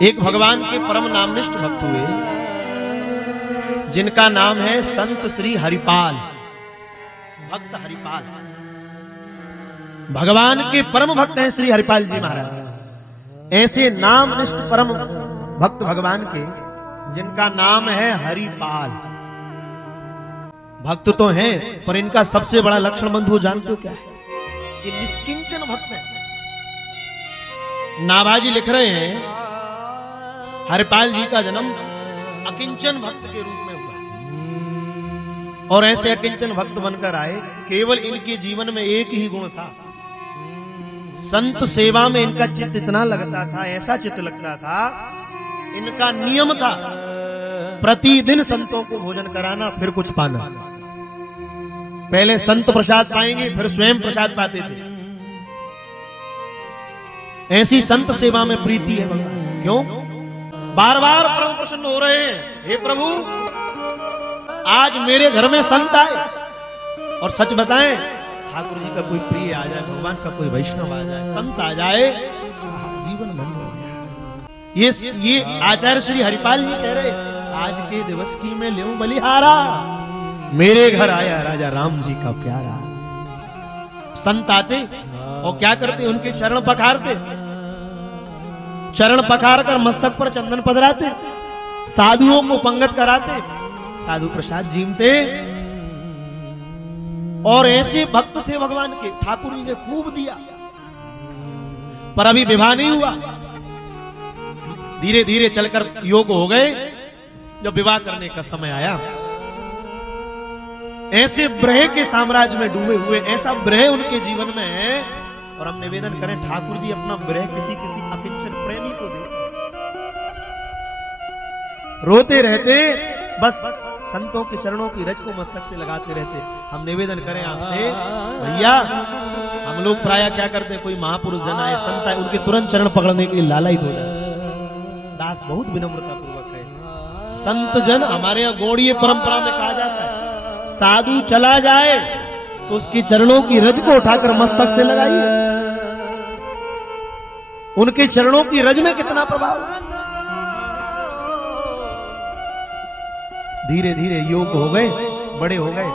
एक भगवान के परम नामनिष्ठ भक्त हुए जिनका नाम है संत श्री हरिपाल। भक्त हरिपाल भगवान के परम भक्त हैं श्री हरिपाल जी महाराज। ऐसे नामनिष्ठ परम भक्त भगवान के जिनका नाम है हरिपाल। भक्त तो हैं पर इनका सबसे बड़ा लक्षण बंधु जानते हो क्या है? ये निष्किंचन भक्त है। नाभाजी लिख रहे हैं हरिपाल जी का जन्म अकिंचन भक्त के रूप में हुआ और ऐसे अकिंचन भक्त बनकर आए। केवल इनके जीवन में एक ही गुण था, संत सेवा में इनका चित्त इतना लगता था, ऐसा चित्त लगता था, इनका नियम था प्रतिदिन संतों को भोजन कराना फिर कुछ पाना। पहले संत प्रसाद पाएंगे फिर स्वयं प्रसाद पाते थे। ऐसी संत सेवा में प्रीति है भगवान। क्यों? बार बार परम प्रसन्न हो रहे हैं, हे प्रभु आज मेरे घर में संत आए। और सच बताएं, ठाकुर जी का कोई प्रिय आ जाए, भगवान का कोई वैष्णव आ जाए, संत आ जाए, जीवन धन्य हो गया। ये आचार्य श्री हरिपाल जी कह रहे आज के दिवस की मैं लेऊं बलिहारा, मेरे घर आया राजा राम जी का प्यारा। संत आते और क्या करते? उनके चरण पखारते, चरण पखार कर मस्तक पर चंदन पधराते, साधुओं को पंगत कराते, साधु प्रसाद जीमते। और ऐसे भक्त थे भगवान के, ठाकुर जी ने खूब दिया पर अभी विवाह नहीं हुआ। धीरे धीरे चलकर योग हो गए। जब विवाह करने का समय आया, ऐसे ब्रह के साम्राज्य में डूबे हुए, ऐसा ब्रह उनके जीवन में है। और हम निवेदन करें ठाकुर जी अपना ब्रह किसी किसी अकिंचन प्रेमी को दे। रोते रहते, बस संतों के चरणों की रज को मस्तक से लगाते रहते। हम निवेदन करें आपसे भैया, हम लोग प्राय क्या करते, कोई महापुरुष जन आए, संत आए, उनके तुरंत चरण पकड़ने के लिए लालायित हो जाए। दास बहुत विनम्रता पूर्वक है। संत जन हमारे यहाँ गौड़ीय परंपरा में कहा जाता है, साधु चला जाए तो उसके चरणों की रज को उठाकर मस्तक से लगाइए। उनके चरणों की रज में कितना प्रभाव। धीरे धीरे योग हो गए, बड़े हो गए।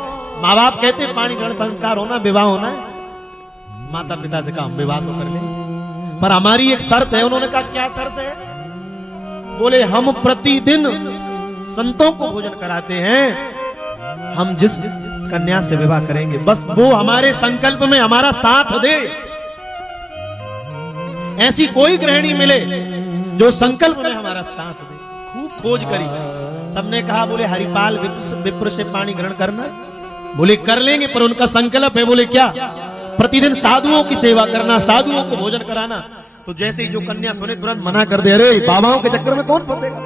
माँ बाप कहते पाणी ग्रहण संस्कार होना, विवाह होना है। माता पिता से कहा हम विवाह तो कर लें, पर हमारी एक शर्त है। उन्होंने कहा क्या शर्त है? बोले हम प्रतिदिन संतों को भोजन कराते हैं, हम जिस कन्या से विवाह करेंगे बस वो हमारे संकल्प में हमारा साथ दे। ऐसी कोई गृहिणी मिले जो संकल्प में हमारा साथ दे। खूब खोज करी, सबने कहा बोले हरिपाल विप्र से पानी ग्रहण करना। बोले कर लेंगे, पर उनका संकल्प है। बोले क्या? प्रतिदिन साधुओं की सेवा करना, साधुओं को भोजन कराना। तो जैसे ही जो कन्या सुने तुरंत मना कर दे, अरे बाबाओं के चक्कर में कौन फंसेगा,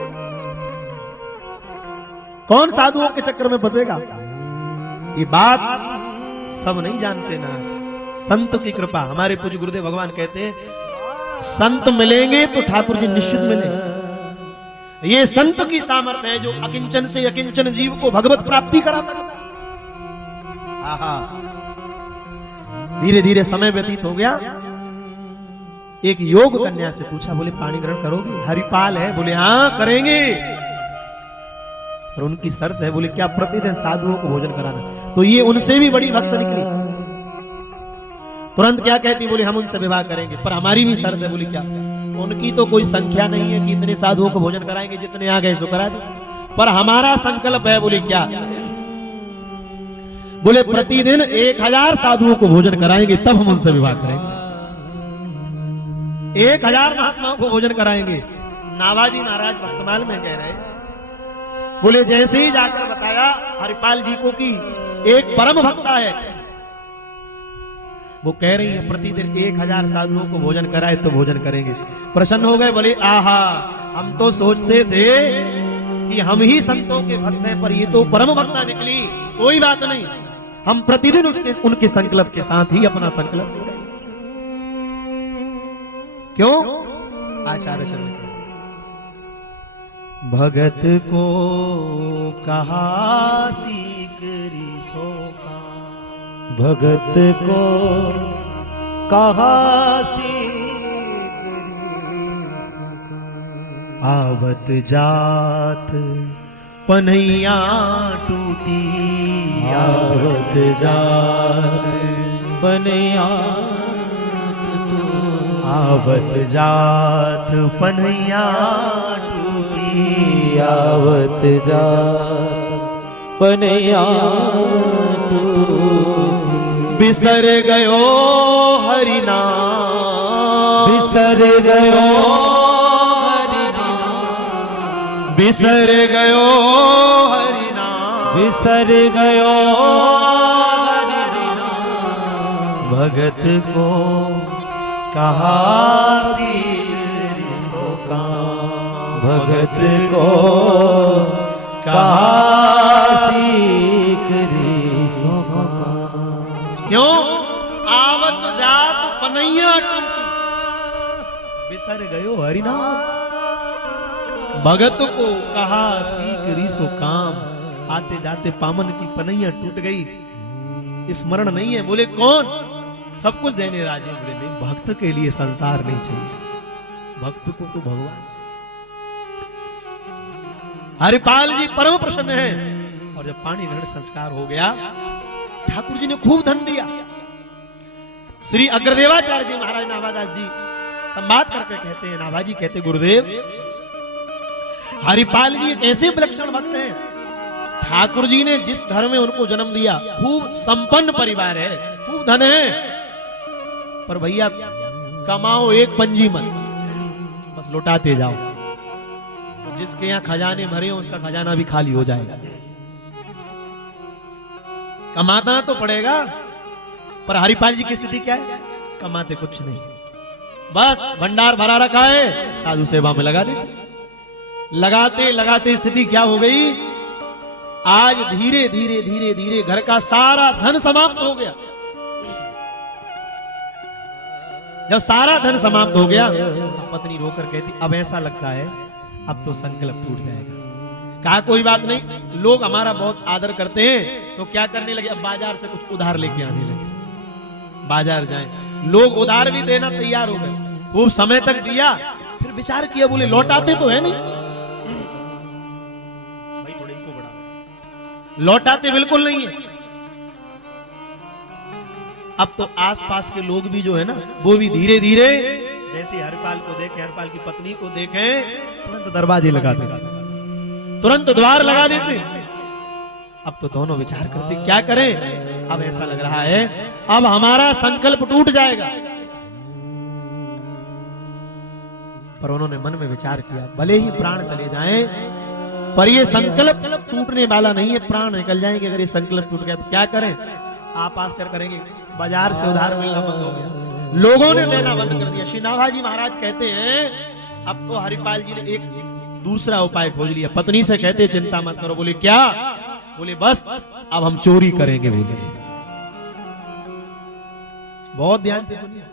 कौन साधुओं के चक्कर में फंसेगा। ये बात सब नहीं जानते ना। संत की कृपा, हमारे पूज्य गुरुदेव भगवान कहते हैं संत मिलेंगे तो ठाकुर जी निश्चित मिलेंगे। ये संत की सामर्थ्य है जो अकिंचन से अकिंचन जीव को भगवत प्राप्ति करा सकता है। आहा, धीरे धीरे समय व्यतीत हो गया। एक योग कन्या से पूछा, बोले पाणी ग्रहण करोगे? हरिपाल है, बोले हाँ करेंगे। और उनकी शर्त है, बोले क्या? प्रतिदिन साधुओं को भोजन कराना। तो ये उनसे भी बड़ी भक्त निकली। तुरंत क्या कहती? बोले हम उनसे विवाह करेंगे, पर हमारी भी शर्त है। बोले क्या? उनकी तो कोई संख्या नहीं है कि इतने साधुओं को भोजन कराएंगे, जितने आ गए सो करा दे, पर हमारा संकल्प है। बोले क्या? बोले प्रतिदिन 1000 साधुओं को भोजन कराएंगे, तब हम उनसे विवाह करेंगे। 1000 महात्माओं को भोजन कराएंगे। नाभाजी महाराज भक्तमाल में कह रहे, बोले जैसे ही जाकर बताया हरिपाल जी को कि एक परम भक्ता है, वो कह रही है प्रतिदिन 1000 साधुओं को भोजन कराए तो भोजन करेंगे। प्रसन्न हो गए, बोले आहा, हम तो सोचते थे कि हम ही संतों के भक्त हैं, पर ये तो परम भक्ता निकली। कोई बात नहीं, हम प्रतिदिन उनके संकल्प के साथ ही अपना संकल्प करेंगे। क्यों? आचार्य चरण भगत को कहा सीकरी सोका, भगत को कहा सीकरी सोका। आवत जात पनैया टूटी, आवत जात पनैया, आवत जात पनैया टूटी, आवत जात पनैया टूटी। बिसर गयो हरि नाम, बिसर गयो बिसर गयो हरि नाम, बिसर गयो भगत को कहा सीख सो काम, भगत को कहा सीख रे सो काम। क्यों? आवत जात पनैया टूटी, बिसर गयो हरि नाम, भगत को कहा सीख रीसो काम। आते जाते पामन की पनैया टूट गई, स्मरण नहीं है। बोले कौन? सब कुछ देने राजी। बोले नहीं, भक्त के लिए संसार नहीं चाहिए, भक्त को तो भगवान चाहिए। हरिपाल जी परम प्रसन्न है। और जब पानी ग्रहण संस्कार हो गया, ठाकुर जी ने खूब धन दिया। श्री अग्रदेवाचार्य जी महाराज नाभादास जी संवाद करके कहते हैं, नाभाजी कहते गुरुदेव, हरिपाल जी एक ऐसे विलक्षण भक्त हैं, ठाकुर जी ने जिस घर में उनको जन्म दिया, खूब संपन्न परिवार है, खूब धन है, पर भैया कमाओ एक पंजी मत, बस लौटाते जाओ। तो जिसके यहाँ खजाने भरे हो उसका खजाना भी खाली हो जाएगा। कमाना तो पड़ेगा, पर हरिपाल जी की स्थिति क्या है? कमाते कुछ नहीं, बस भंडार भरा रखा है, साधु सेवा में लगा देते। लगाते लगाते स्थिति क्या हो गई? आज धीरे धीरे धीरे धीरे घर का सारा धन समाप्त हो गया। जब सारा धन समाप्त हो गया, पत्नी रोकर कहती, अब ऐसा लगता है अब तो संकल्प टूट जाएगा। कहा कोई बात नहीं, लोग हमारा बहुत आदर करते हैं, तो क्या करने लगे, अब बाजार से कुछ उधार लेके आने लगे। बाजार जाएं, लोग उधार भी देना तैयार हो गए। खूब समय तक दिया, फिर विचार किया, बोले लौटाते तो है नहीं, लौटाते बिल्कुल नहीं है। अब तो आसपास के लोग भी जो है ना, वो भी धीरे धीरे जैसे हरिपाल को देखें, हरिपाल की पत्नी को देखें, तुरंत दरवाजे लगा देते, तुरंत द्वार लगा देते। अब तो दोनों विचार करते क्या करें। अब ऐसा लग रहा है अब हमारा संकल्प टूट जाएगा। पर उन्होंने मन में विचार किया, भले ही प्राण चले जाएं, पर ये संकल्प टूटने वाला नहीं है, प्राण निकल जाएंगे अगर ये संकल्प टूट गया तो। क्या करें? आप आश्चर्य करेंगे, बाजार से उधार मिलना बंद हो गया, लोगों ने देना बंद कर दिया। श्री नाभाजी महाराज कहते हैं, अब तो हरिपाल जी ने एक दूसरा उपाय खोज लिया। पत्नी से कहते चिंता मत करो। बोले क्या? बोले बस अब हम चोरी करेंगे। बोले बहुत ध्यान से सुनिए,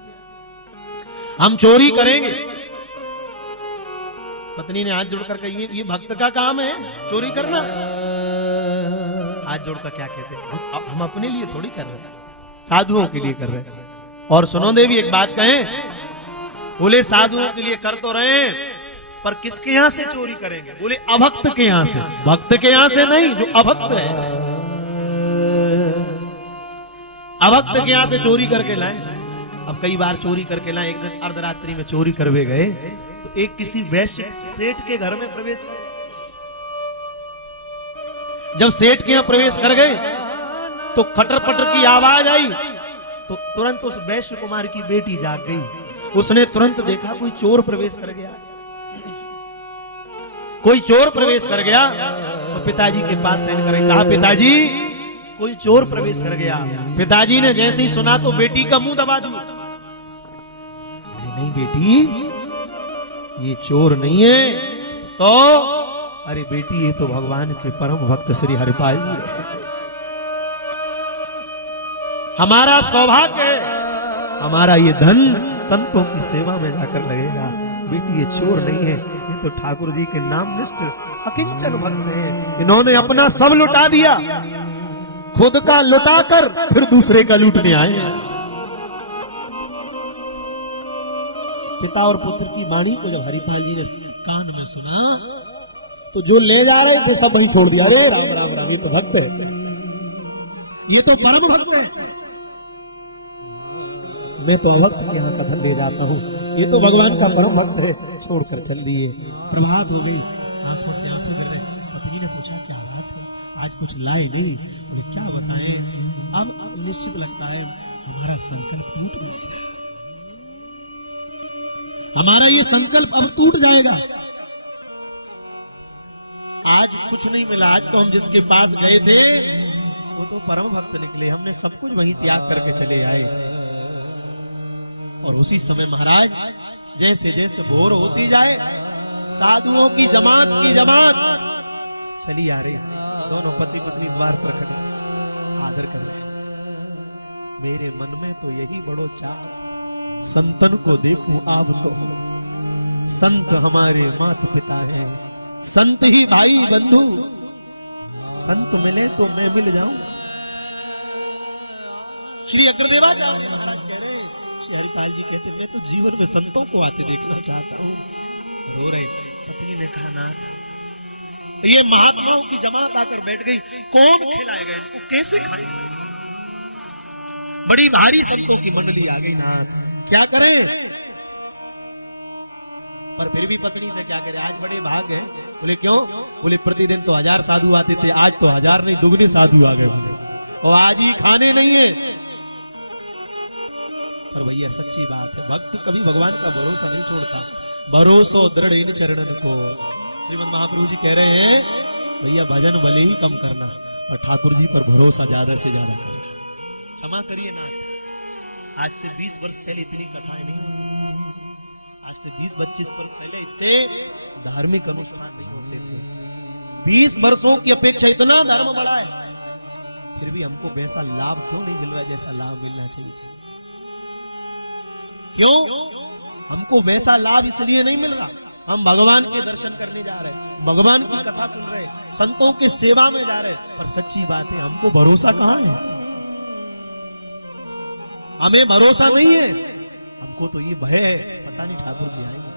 हम चोरी करेंगे। पत्नी ने हाथ जोड़कर कहा, ये भक्त का काम है चोरी करना। हाथ जोड़कर क्या कहते हैं, हम अपने लिए थोड़ी कर रहे हैं, साधुओं के लिए कर रहे हैं। और सुनो देवी एक बात कहें, बोले साधुओं के लिए कर तो रहे हैं, पर किसके यहां से चोरी करेंगे? बोले अभक्त के यहां से, भक्त के यहां से नहीं, जो अभक्त है, अभक्त के यहां से चोरी करके लाए। अब कई बार चोरी करके लाए। एक दिन अर्धरात्रि में चोरी करवे गए, तो एक किसी वैश्य सेठ के घर में प्रवेश कर। जब सेठ के यहां प्रवेश कर गए, तो खटर पटर की आवाज आई, तो तुरंत उस वैश्य कुमार की बेटी जाग गई। उसने तुरंत देखा कोई चोर प्रवेश कर गया, कोई चोर प्रवेश कर गया। तो पिताजी के पास सहन करे, कहा पिताजी कोई चोर प्रवेश कर गया। पिताजी ने जैसे ही सुना तो बेटी का मुंह दबा दिया। नहीं बेटी, ये चोर नहीं है। तो अरे बेटी, ये तो भगवान के परम भक्त श्री हरिपाल जी है। हमारा सौभाग्य है, हमारा ये धन संतों की सेवा में जाकर लगेगा। बेटी ये चोर नहीं है, ये तो ठाकुर जी के नाम निष्ठ अकिंचन भक्त है। इन्होंने अपना सब लुटा दिया, खुद का लुटाकर फिर दूसरे का लूटने आए। पिता और पुत्र की वाणी को जब हरिपाल जी ने कान में सुना तो जो ले जा रहे थे सब वहीं छोड़ दिया। अरे राम राम राम, ये तो भक्त है, ये तो परम भक्त है। मैं तो अभक्त के यहाँ का धन ले जाता हूँ, ये तो भगवान का परम भक्त है। छोड़कर चल दिए। प्रभात हो गई, आंखों से आंसू गिर रहे। पत्नी ने पूछा क्या बात है, आज कुछ लाए नहीं? बोले क्या बताएं, अब निश्चित लगता है हमारा संकल्प टूट गया, हमारा ये संकल्प अब टूट जाएगा। आज कुछ नहीं मिला, आज तो हम जिसके पास गए थे वो तो परम भक्त निकले, हमने सब कुछ वहीं त्याग करके चले आए। और उसी समय महाराज जैसे जैसे भोर होती जाए, साधुओं की जमात चली आ रही। दोनों पति पत्नी द्वार पर खड़े आदर कर रहे। मेरे मन में तो यही बड़ो चाह, संतन को देखूं आप तो, संत हमारे माता पिता हैं, संत ही भाई बंधु, संत मिले तो मैं मिल जाऊं। श्री अग्रदेवाचार्य महाराज कह रहे, श्री हरिपाल जी कहते मैं तो जीवन में संतों को आते देखना चाहता हूं। रो रहे। पत्नी ने कहा नाथ, तो ये महात्माओं की जमात आकर बैठ गई, कौन खिलाएगा इनको, कैसे खाएंगे? बड़ी भारी संतों की मंडली आ गई नाथ, क्या करें? पर फिर भी पत्नी से क्या करें, आज बड़े भाग है। बोले क्यों? बोले प्रतिदिन तो 1000 साधु आते थे, आज तो 1000 नहीं दुगनी साधु आ गए और आज ही खाने नहीं है। पर भैया सच्ची बात है, भक्त कभी भगवान का भरोसा नहीं छोड़ता। भरोसो दृढ़ इन चरणन को। श्रीमद् महाप्रभु जी कह रहे हैं भैया भजन भले ही कम करना और ठाकुर जी पर भरोसा ज्यादा से ज्यादा करना। क्षमा करिए नाथ, आज से 20 वर्ष पहले इतनी कथाएं नहीं होती, आज से 20-25 वर्ष पहले इतने धार्मिक अनुष्ठान नहीं होते थे। 20 वर्षों की अपेक्षा इतना धर्म बढ़ा है, फिर भी हमको वैसा लाभ क्यों नहीं मिल रहा जैसा लाभ मिलना चाहिए? क्यों हमको वैसा लाभ इसलिए नहीं मिल रहा? हम भगवान के दर्शन करने जा रहे हैं, भगवान की कथा सुन रहे हैं, संतों के सेवा में जा रहे हैं, पर सच्ची बात है हमको भरोसा कहाँ है? हमें भरोसा नहीं है, हमको तो ये भय है पता नहीं ठाकुर जी आएंगे।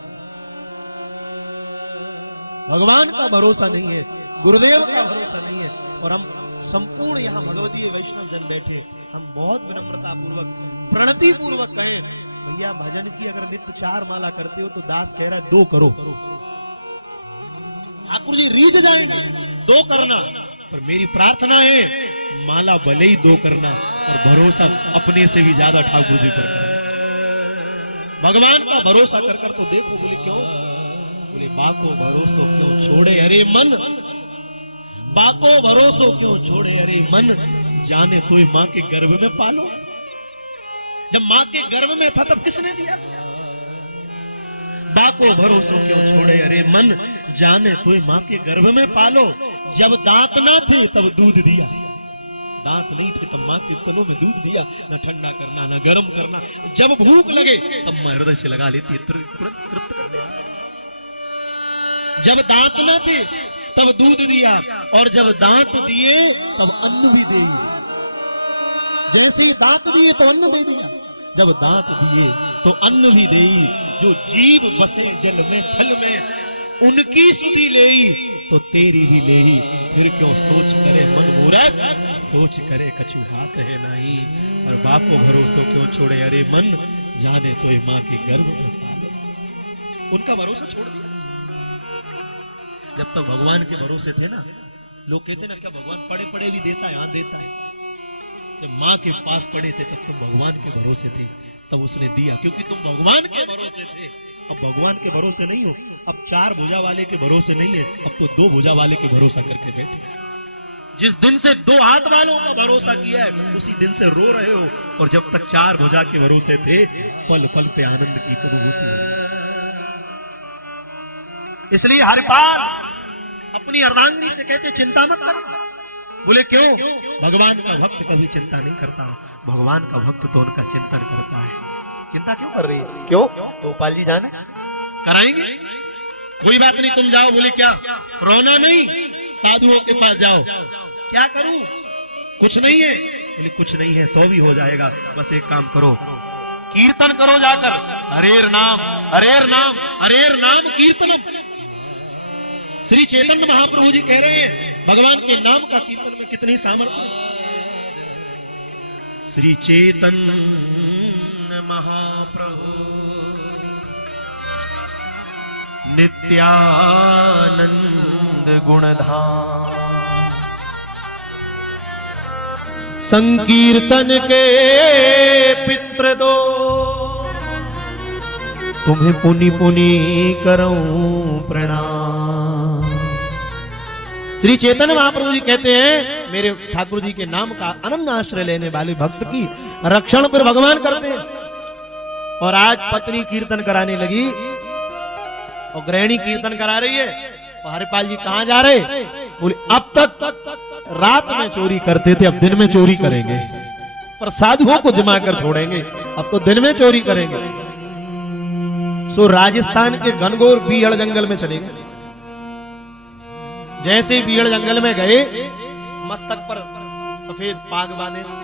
भगवान का भरोसा नहीं है, गुरुदेव का भरोसा नहीं है। और हम संपूर्ण यहाँ भगवतीय वैष्णव जन बैठे, हम बहुत विनम्रता पूर्वक प्रणति पूर्वक कहें भैया भजन की अगर नित्य 4 माला करते हो तो दास कह रहा है 2 करो। ठाकुर जी रीझ जाएंगे 2 करना, पर मेरी प्रार्थना है माला भले ही 2 करना और भरोसा अपने से भी ज्यादा ठाकुर जी पर करना। भगवान का भरोसा कर कर तो देखो। बोले क्यों? बोले बाको भरोसो क्यों छोड़े अरे मन, बाको भरोसो क्यों छोड़े अरे मन, जाने तो माँ के गर्भ में पालो। जब माँ के गर्भ में था तब किसने दिया? बाको भरोसो क्यों छोड़े अरे मन, जाने तो माँ के गर्भ में पालो। जब दांत ना थे तब दूध दिया, दांत नहीं थे तब माँ के स्तनों में दूध दिया। न ठंडा करना न गर्म करना, जब भूख लगे तब माँ हृदय से लगा लेती है, तुरंत तृप्त कर देती। जब दांत न थे तब दूध दिया और जब दांत दिए तब अन्न भी दे। जैसे ही दांत दिए तो अन्न दे दिया, जब दांत दिए तो अन्न भी दे। जो जीव बसे जल में थल में, उनकी सुधि ले तो तेरी भी ले। फिर क्यों सोच करे मन मूरख, सोच करे कछु हाथ है नहीं। और बाको भरोसो क्यों छोड़े अरे मन, जाने तो माँ के गर्भ में पालो। उनका भरोसा छोड़ दिया। जब तक भगवान के भरोसे थे ना, लोग कहते ना क्या भगवान पड़े पड़े भी देता है, हाँ देता है। जब माँ के पास पड़े थे तब तुम भगवान के भरोसे थे, तब उसने दिया, क्योंकि तुम भगवान के भरोसे थे। अब भगवान के भरोसे नहीं हो, अब 4 भुजा वाले के भरोसे नहीं है, अब तो 2 भुजा वाले के भरोसा करके बैठे। जिस दिन से 2 हाथ वालों का भरोसा किया है उसी दिन से रो रहे हो, और जब तक 4 भुजा के भरोसे थे पल पल पे आनंद की अनुभूति है। इसलिए हरिपाल अपनी अर्धांगिनी से कहते चिंता मत करो। बोले क्यों? भगवान का भक्त कभी चिंता नहीं करता, भगवान का भक्त तो उनका चिंतन करता है। चिंता क्यों कर रही है? क्यों? गोपाल जी जाने कराएंगे, कोई बात नहीं, तुम जाओ। बोले क्या? रोना नहीं, साधुओं के पास जाओ। क्या करूं? कुछ नहीं है। बोले कुछ नहीं है तो भी हो जाएगा, बस एक काम करो, कीर्तन करो जाकर, हरेर नाम हरेर नाम हरेर नाम कीर्तनम। श्री चैतन्य महाप्रभु जी कह रहे हैं भगवान के नाम का कीर्तन में कितनी सामर्थ्य है। श्री चैतन्य महाप्रभु नित्यानंद गुणधाम संकीर्तन के पितृ दो तुम्हें पुनि पुनि करऊं प्रणाम। श्री चैतन्य महाप्रभु जी कहते हैं मेरे ठाकुर जी के नाम का अनन्य आश्रय लेने वाले भक्त की रक्षण पर भगवान करते हैं। और आज पत्नी कीर्तन कराने लगी और गृहिणी कीर्तन करा रही है और हरिपाल जी कहां जा रहे? बोले अब तक रात में चोरी करते थे, अब दिन में चोरी करेंगे, पर साधुओं को जमा कर छोड़ेंगे, अब तो दिन में चोरी करेंगे। सो राजस्थान के घनघोर बीहड़ जंगल में चले गए। जैसे ही बीहड़ जंगल में गए, मस्तक पर सफेद पाग बांधे थे,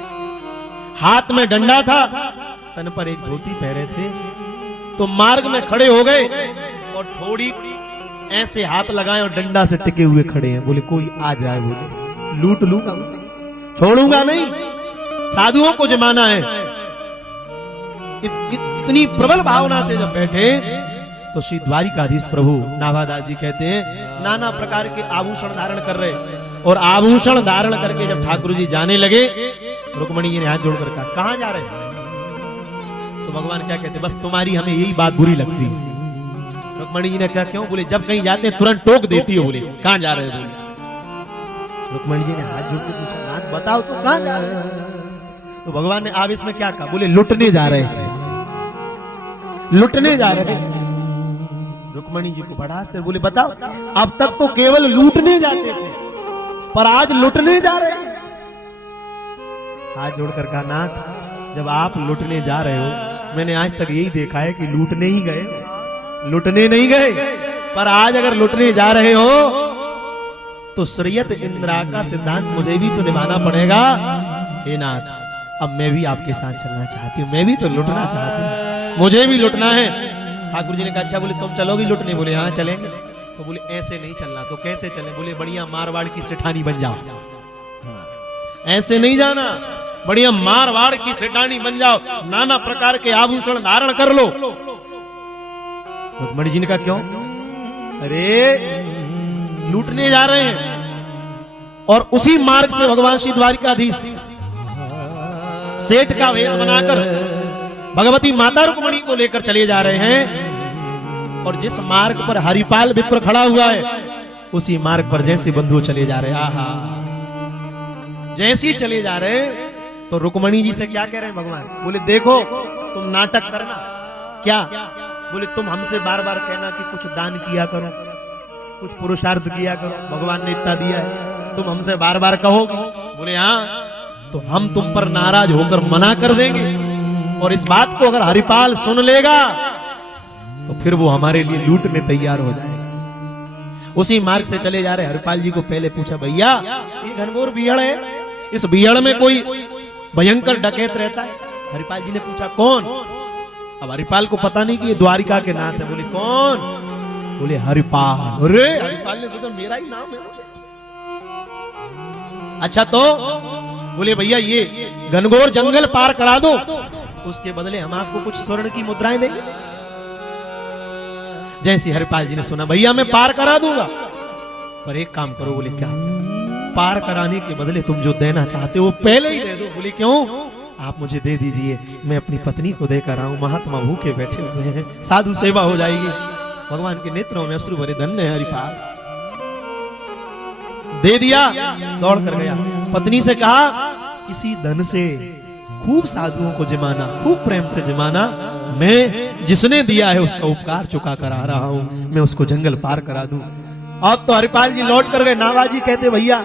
हाथ में डंडा था, तन पर एक धोती पहने थे। तो मार्ग में खड़े हो गए और थोड़ी ऐसे हाथ लगाए और डंडा से टिके हुए खड़े हैं। बोले कोई आ जाए, बोले लूट लूंगा, छोड़ूंगा नहीं, साधुओं को जमाना है। इतनी प्रबल भावना से जब बैठे तो श्री द्वारिकाधीश प्रभु नाभादास जी कहते हैं नाना प्रकार के आभूषण धारण कर रहे, और आभूषण धारण करके जब ठाकुर जी जाने लगे, रुक्मणी जी ने हाथ जोड़कर कहा कहां जा रहे हैं? तो भगवान क्या कहते, बस तुम्हारी हमें यही बात बुरी लगती है। रुक्मणी जी ने कहा क्यों? बोले जब कहीं जाते हैं तुरंत टोक देती हो। बोले कहां जा रहे हो? बोले रुक्मणी जी ने हाथ जोड़ के पूछा नाथ बताओ तो कहां जा रहे हो? तो भगवान ने आवेश में क्या कहा? बोले लुटने जा रहे हैं, लुटने जा रहे हैं। रुक्मणी जी को बड़ा आश्चर्य, बोले बताओ अब तक तो केवल लूटने जाते थे, पर आज लुटने जा रहे हैं। हाथ जोड़कर कहा नाथ जब आप लुटने जा रहे हो, मैंने आज तक यही देखा है कि लूटने ही गए, लुटने नहीं गए, पर आज अगर लुटने जा रहे हो तो श्रीयत इंद्रा का सिद्धांत मुझे भी तो निभाना पड़ेगा। हे नाथ अब मैं भी आपके साथ चलना चाहती हूँ, मैं भी तो लुटना चाहती हूँ, मुझे भी लुटना है। ठाकुर जी ने कहा अच्छा, बोले तुम चलोगी लुटने? बोले हाँ चलेंगे। तो बोले ऐसे नहीं चलना, तो कैसे चले? बोले बढ़िया मारवाड़ की सेठानी बन जाओ, ऐसे नहीं जाना, बढ़िया मारवाड़ की सेठानी बन जाओ, नाना प्रकार के आभूषण धारण कर लो। रुक्मणी जी ने कहा क्यों? अरे लूटने जा रहे हैं। और उसी मार्ग से भगवान श्री द्वारिकाधीश सेठ का वेश बनाकर भगवती माता रुक्मणी को लेकर चले जा रहे हैं। और जिस मार्ग पर हरिपाल विप्र खड़ा हुआ है, उसी मार्ग पर जैसे बंधु चले जा रहे हैं, आहा जैसे ही चले जा रहे हैं तो रुक्मणी जी से क्या कह रहे हैं भगवान? बोले देखो तुम नाटक करना क्या? बोले तुम हमसे बार बार कहना कि कुछ दान किया करो, कुछ पुरुषार्थ किया करो, भगवान ने इतना दिया है, तुम हमसे बार बार कहोगे? बोले हाँ, तो हम तुम पर नाराज होकर मना कर देंगे, और इस बात को अगर हरिपाल सुन लेगा तो फिर वो हमारे लिए लूटने तैयार हो जाएगा। उसी मार्ग से चले जा रहे हरिपाल जी को पहले पूछा भैया ये घनघोर बीहड़ है, इस बीहड़ में कोई भयंकर डकैत रहता है? हरिपाल जी ने पूछा कौन? अब हरिपाल को पता नहीं कि ये द्वारिका के नाथ है। बोले कौन? बोले हरिपाल। अरे हरिपाल ने सोचा मेरा ही नाम है। अच्छा तो बोले भैया ये घनघोर जंगल पार करा दो, उसके बदले हम आपको कुछ स्वर्ण की मुद्राएं देंगे। जैसे हरिपाल जी ने सुना भैया मैं पार करा दूंगा, पर एक काम करो। बोले क्या? पार कराने के बदले तुम जो देना चाहते हो पहले ही दे दो। बोले क्यों? आप मुझे दे दीजिए, मैं अपनी पत्नी को देकर आऊं, महात्मा भूखे बैठे हुए हैं, साधु सेवा हो जाएगी। भगवान के नेत्रों में अश्रु भरे धन्य है हरिपाल। दे दिया, दौड़ कर गया, पत्नी से कहा इसी धन से खूब साधुओं को जमाना, खूब प्रेम से जमाना, मैं जिसने दिया है उसका उपकार चुका कर आ रहा हूं, मैं उसको जंगल पार करा दूं। अब तो हरिपाल जी लौट कर गए। नाभाजी कहते भैया,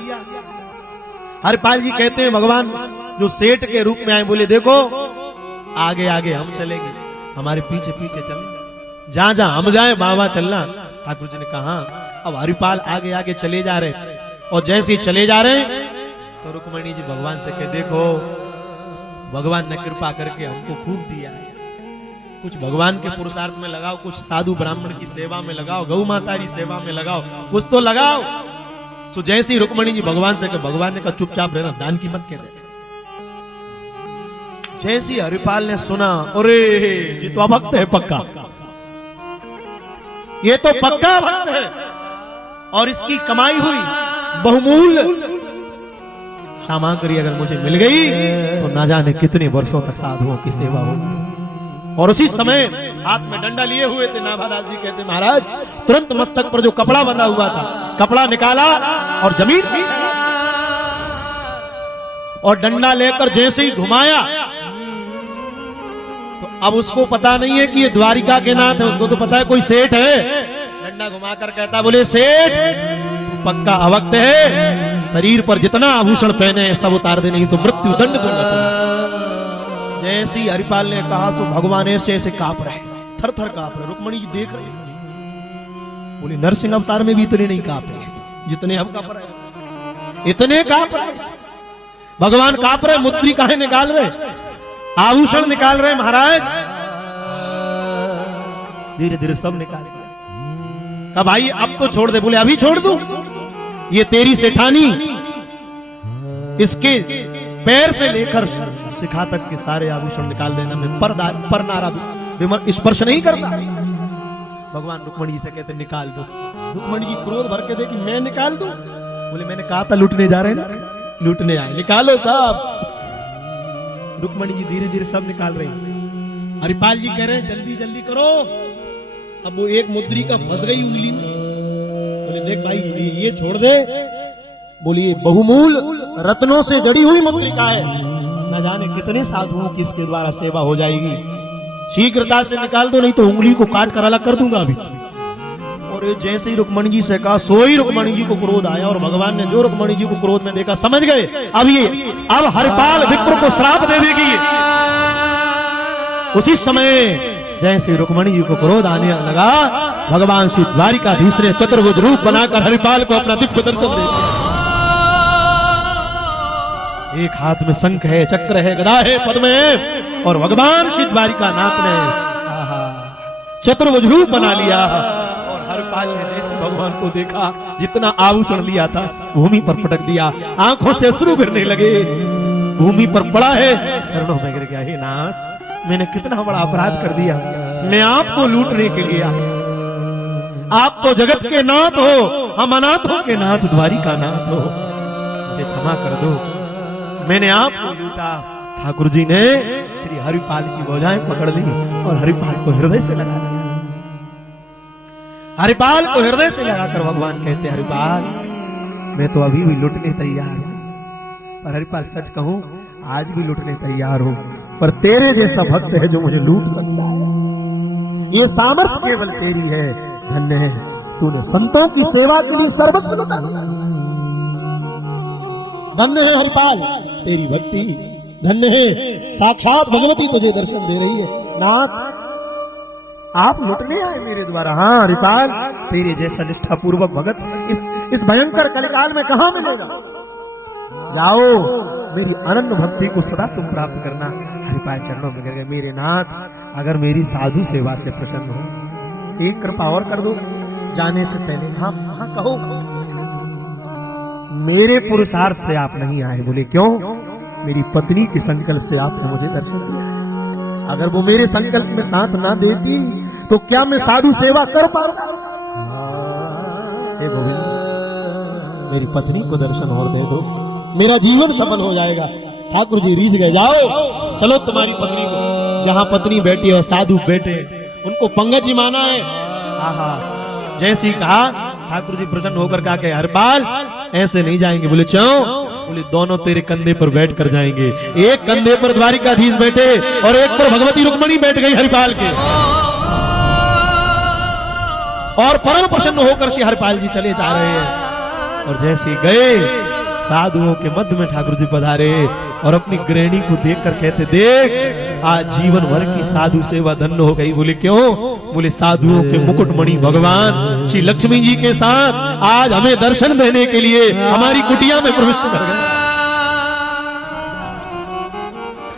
हरिपाल जी कहते हैं भगवान जो सेठ के रूप में आए, बोले देखो आगे आगे हम चलेंगे, हमारे पीछे पीछे चलेंगे, जहां जहां हम जाए वहां चलना। ठाकुर जी ने कहा अब हरिपाल आगे आगे चले जा रहे, और जैसे ही चले जा रहे तो रुक्मणी जी भगवान से कहे देखो भगवान ने कृपा करके हमको खूब दिया है, कुछ भगवान के पुरुषार्थ में लगाओ, कुछ साधु ब्राह्मण की सेवा में लगाओ, गौ माता की सेवा में लगाओ, कुछ तो लगाओ। तो जैसे ही रुक्मणी जी भगवान से कहा, भगवान ने कहा चुपचाप रहना, दान की मत कह दे। जैसी हरिपाल ने सुना, अरे ये तो भक्त है पक्का, ये तो पक्का भक्त है, और इसकी कमाई हुई बहुमूल्य सामग्री अगर मुझे मिल गई तो ना जाने कितने वर्षों तक साधुओं की सेवा होगी। और उसी समय हाथ में डंडा लिए हुए थे नाभादास जी, कहते महाराज तुरंत मस्तक पर जो कपड़ा बंधा हुआ था, कपड़ा निकाला और जमीन की, और डंडा लेकर जैसे ही घुमाया तो अब उसको पता नहीं है कि ये द्वारिका के नाथ है, उसको तो पता है कोई सेठ है। डंडा घुमाकर कहता, बोले सेठ पक्का अवक्त है, शरीर पर जितना आभूषण पहने हैं सब उतार दे, नहीं तो मृत्यु दंड दूंगा। जैसी हरिपाल ने कहा तो भगवान ऐसे ऐसे कांप रहे, थर थर कांप रहे। रुक्मणी जी देख रहे, बोले नरसिंह अवतार में भी इतने नहीं कांपे जितने हम कांप रहे, इतने कांप रहे। भगवान कांप रहे, मुद्री काहे निकाल रहे, आभूषण निकाल रहे महाराज। धीरे धीरे सब निकाल गए। कहा भाई अब तो छोड़ दे, बोले अभी छोड़ दूं, ये तेरी सेठानी इसके पैर से लेकर शिखा तक के सारे आभूषण निकाल देना, मैं पर नारा भी स्पर्श नहीं करता। भगवान रुक्मणी जी से कहते निकाल दो। रुक्मणी जी क्रोध भर के देखी, मैं निकाल दूं? बोले मैंने कहा था लूटने जा रहे हैं ना, लूटने आए, निकालो सब। रुक्मणी जी धीरे धीरे सब निकाल रही। हरिपाल जी कह रहे हैं जल्दी जल्दी करो। अब वो एक मुद्रिका फंस गई उंगली में, बोले देख भाई ये छोड़ दे। बोलिए बहुमूल रत्नों से जड़ी हुई मुद्रिका है, न जाने कितने साधुओं की इसके द्वारा सेवा हो जाएगी, शीघ्रता से निकाल दो नहीं तो उंगली को काट कर अलग कर दूंगा अभी। और जैसे ही रुक्मणी जी से कहा सोई रुक्मणी जी को क्रोध आया, और भगवान ने जो रुक्मणी जी को क्रोध में देखा समझ गए अब हरिपाल विप्र को श्राप दे देगी। उसी समय जैसे रुक्मणी जी को क्रोध आने लगा, भगवान श्री द्वारिकाधीश ने चतुर्भुज रूप बनाकर हरिपाल को अपना दिव्य दर्शन दे। एक हाथ में शंख है, चक्र है, गदा है, पद्म है, और भगवान श्री द्वारिकानाथ ने चतुर्भुज रूप बना लिया। और हरिपाल ने जैसे भगवान को देखा, जितना आभूषण लिया था भूमि पर पटक दिया, आंखों से अश्रु गिरने लगे, भूमि पर पड़ा है, चरणों में गिर गया। हे नाथ, मैंने कितना बड़ा अपराध कर दिया, मैं आपको लूटने के लिए आया, आप तो जगत के नाथ हो, हम अनाथों के नाथ, द्वारिका नाथ हो, मुझे क्षमा कर दो, मैंने आपको लूटा। ठाकुर जी ने श्री हरिपाल की भुजाएं पकड़ ली और हरिपाल को हृदय से लगा दिया। हरिपाल को हृदय से लगाकर भगवान कहते, हरिपाल मैं तो अभी भी लुटने तैयार हूं, पर हरिपाल सच कहूं आज भी लुटने तैयार हूं, पर तेरे जैसा भक्त है जो मुझे लूट सकता है, ये सामर्थ्य केवल तेरी है। धन्य है तूने संतों की सेवा के लिए सर्वस्व लगा दिया। धन्य है हरिपाल तेरी भक्ति, धन्य है साक्षात भगवती तुझे दर्शन दे रही है। नाथ आप लुटने आए मेरे द्वारा। हाँ हरिपाल, तेरे जैसा निष्ठा पूर्वक भगत इस भयंकर कलिकाल में कहां मिलेगा। जाओ मेरी अनन्य भक्ति को सदा तुम प्राप्त करना। हरिपाल चरणों में गिर गए, मेरे नाथ अगर मेरी साधु सेवा से प्रसन्न हो एक कृपा और कर दो। जाने से पहले हाँ हाँ कहो, मेरे पुरुषार्थ से आप नहीं आए। बोले क्यों? मेरी पत्नी के संकल्प से आपने मुझे दर्शन दिया। अगर वो मेरे संकल्प में साथ ना देती तो क्या मैं साधु सेवा कर पाता? हे गोविंद, मेरी पत्नी को दर्शन और दे दो, मेरा जीवन सफल हो जाएगा। ठाकुर जी रीझ गए, जाओ चलो तुम्हारी पत्नी को, जहां पत्नी बैठी है साधु बैठे, उनको पंकज जी माना है। आहा, जैसे ही कहा ठाकुर जी प्रसन्न होकर कहा कि हरिपाल ऐसे नहीं जाएंगे। बोले क्यों? बोले दोनों तेरे कंधे पर बैठ कर जाएंगे। एक कंधे पर द्वारिकाधीश बैठे और एक पर भगवती रुक्मणी बैठ गई हरिपाल के, और परम प्रसन्न होकर श्री हरिपाल जी चले जा रहे हैं। और जैसे गए साधुओं के मध्य में ठाकुर जी पधारे और अपनी गृहिणी को देखकर कहते, देख आज जीवन भर की साधु सेवा धन्य हो गई। बोले क्यों? बोले साधुओं के मुकुटमणि भगवान श्री लक्ष्मी जी के साथ आज हमें दर्शन देने के लिए हमारी कुटिया में प्रविष्ट कर गए।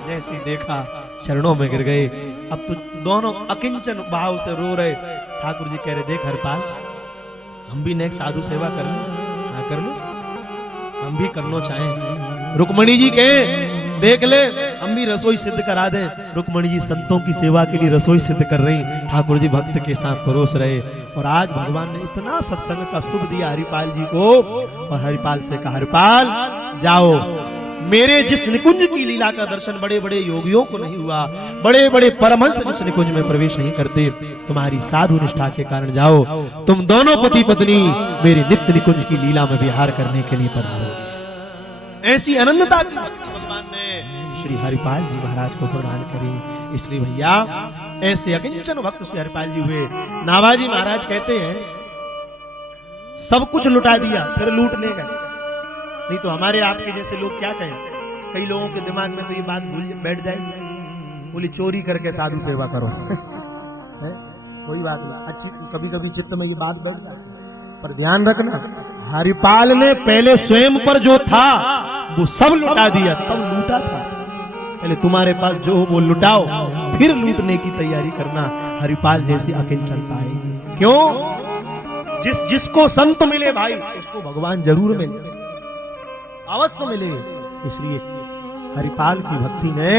जैसे देखा चरणों में गिर गए, अब तो दोनों अकिंचन भाव से रो रहे। ठाकुर जी कह रहे देख हरपाल, हम भी नेक साधु सेवा कर लो, हाँ कर लो, हम भी करना चाहें। रुक्मणी जी कहे देख ले, हम भी रसोई सिद्ध करा दें। रुक्मणी जी संतों की सेवा के लिए रसोई सिद्ध कर रही, ठाकुर जी भक्त के साथ परोस रहे। और आज भगवान ने इतना सत्संग का सुख दिया हरिपाल जी को, और हरिपाल से कहा हरिपाल जाओ, मेरे जिस निकुंज की लीला का दर्शन बड़े बड़े योगियों को नहीं हुआ, बड़े बड़े परमहंस जिस निकुंज में प्रवेश नहीं करते, तुम्हारी साधु निष्ठा के कारण जाओ, तुम दोनों पति पत्नी मेरे नित्य निकुंज की लीला में विहार करने के लिए पधारोगे। ऐसी अनंतता भगवान ने श्री हरिपाल जी महाराज को प्रदान करी। इसलिए भैया ऐसे अकिंचन भक्त श्री हरिपाल जी हुए। नाभाजी महाराज कहते हैं सब कुछ लुटा दिया फिर लूटने गए। नहीं तो हमारे आपके जैसे लोग क्या कहें, कई लोगों के दिमाग में तो ये बात भूल बैठ जाएगी, बोली चोरी करके साधु सेवा करो। है? कोई बात नहीं, अच्छी कभी कभी चित्त में ये बात बैठ जाती है, पर ध्यान रखना हरिपाल ने पहले स्वयं पर जो था वो सब लुटा दिया, तब लूटा था। पहले तुम्हारे पास जो हो वो लुटाओ, फिर लूटने की तैयारी करना। हरिपाल जैसी अकिंचनता आएगी। क्यों? जिसको संत मिले भाई उसको भगवान जरूर मिले, अवश्य मिले। इसलिए हरिपाल की भक्ति ने